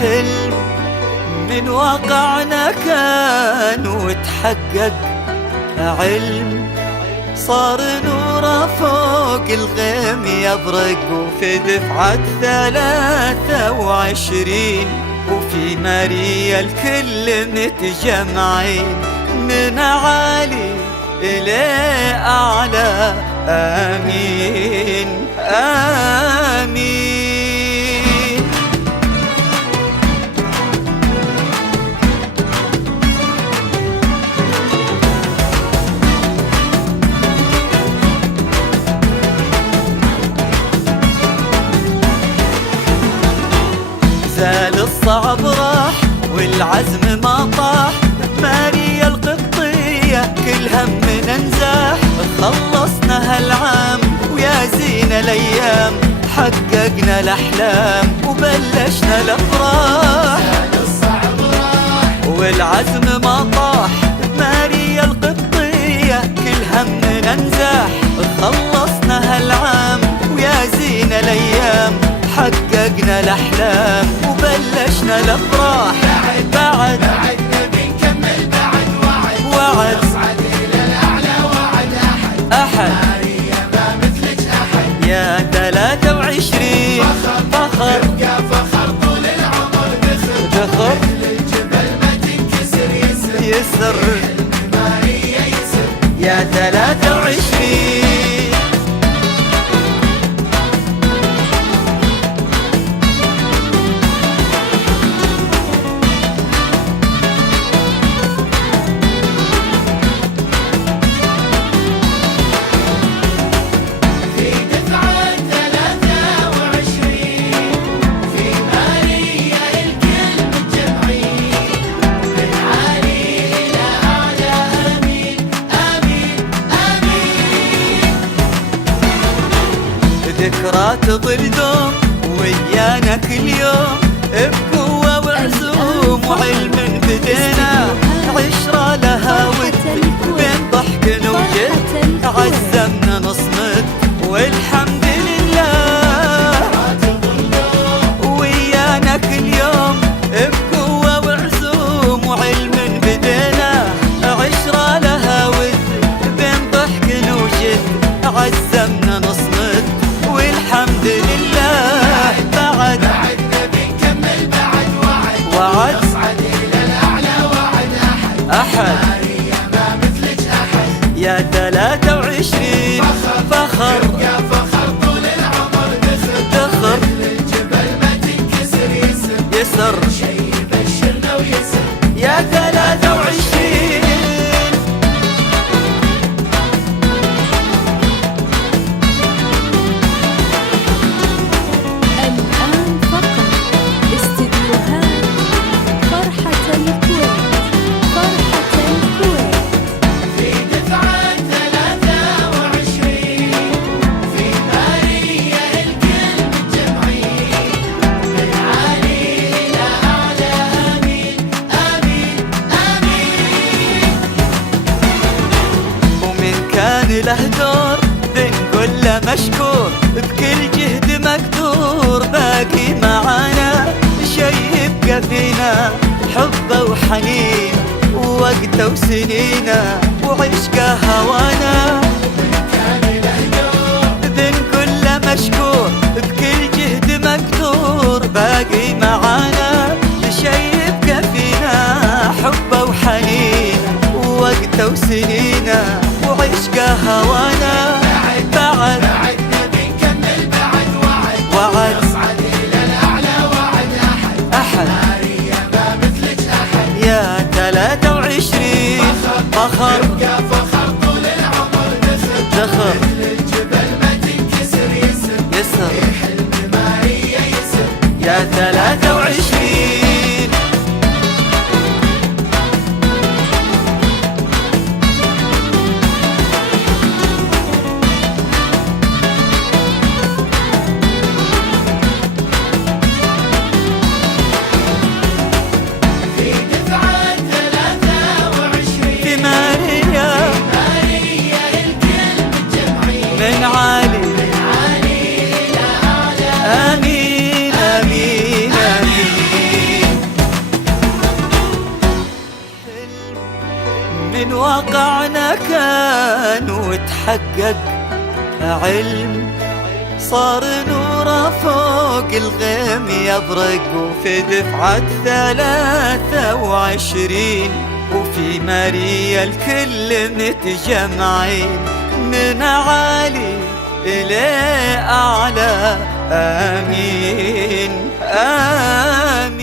حلم من واقعنا كان وتحقق، علم صار نوره فوق الغيم يبرق، وفي دفعة 23 وفي ماريا الكل متجمعين، من عالي إلى أعلى، آمين آمين. زال الصعب راح والعزم ما طاح، ماريا القبطية كل همنا نزاح، خلصنا هالعام ويا زين الأيام، حققنا الأحلام وبلشنا الأفراح. زال الصعب راح والعزم ما طاح، ماريا القبطية كل همنا نزاح، خلصنا هالعام ويا زين الأيام، حققنا الأحلام وبلشنا الأفراح. بعد نبي نكمل بعد وعد نصعد إلى الأعلى، وعد أحد ماريا ما مثلك أحد، يا 23 فخر يبقى فخر طول العمر، دخل للجبل ما تنكسر، يسر ماريا يسر يا 23. ذكرى تظل دوم ويانا كل يوم، بقوة وعزوم وعلم بدينا، عشرة لها ود بين ضحك وجد، عزمنا نصمد والحمد لله. ويانا كل يوم بقوة وعزوم وعلم بدينا، عشرة لها ود بين ضحك وجد، عزمنا نصمد والحمد لله. بعد نبي نكمل بعد وعد نصعد إلى الأعلى، وعد أحد ماريا ما مثلك أحد، يا 23 فخر يبقى فخر طول العمر، دخل للجبل ما تنكسر، يسر شي يبشرنا ويسر يا 23. الآن فقط استديوهات فرحة الكويت، فرحة الكويت. في دفعة 23 في ماريا الكل متجمعين، من عالي إلى أعلى، آمين آمين آمين. ومن كان له دور بنقول له مشكور، بكل جهد مقدور، باقي معانا شي يبقى فينا، حبه وحنين ووقته وسنينه وعشقه هوانا. بنقول له مشكور بكل جهد مقدور، باقي معانا شي يبقى فينا، حبه وحنين ووقته وسنينه وعشقه هوانا. بعد نبي نكمل بعد وعد نصعد إلى الأعلى، وعد أحد ماريا ما مثلك أحد، يا 23 فخر يبقى فخر طول العمر، دخل للجبل ما تنكسر، يسر حلم ماريا يسر يا 23. في دفعة 23 في ماريا واقعنا كان وتحقق علم، صار نوره فوق الغيم يبرق، وفي دفعة 23 وفي ماريا الكل متجمعين، من عالي إلى أعلى. آمين آمين.